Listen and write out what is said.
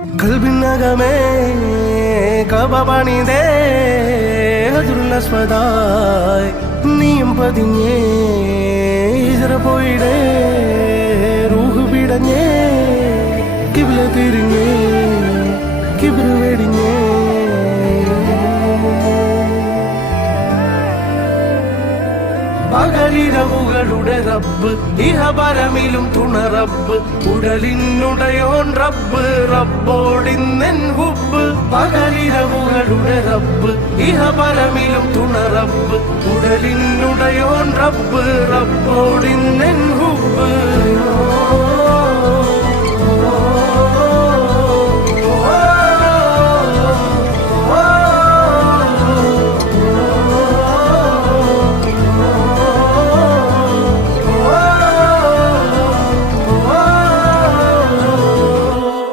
കൽബിനകമേ കബ പണിതേ ഹജുറുല്ലസ്വദായ് നീയും പതിഞ്ഞേ ഇതറ പോയിടേ റൂഹ് പിടഞ്ഞേ കിബില തിരിഞ്ഞേ കിബിറ് വെടിഞ്ഞേ. പകലിരവുകളുടെ റബ്ബ് ഇഹപരമിലും തുണ തുണറബ്ബ് ഉടലിനുടയോൻ റബ്ബ് റബ്ബോടിന്നെൻ ഹുബ് പകലിരവുകളുടെ റബ്ബ് ഇഹപരമിലും തുണറബ്ബ് ഉടലിനുടയോൻ റബ്ബ് റബ്ബ്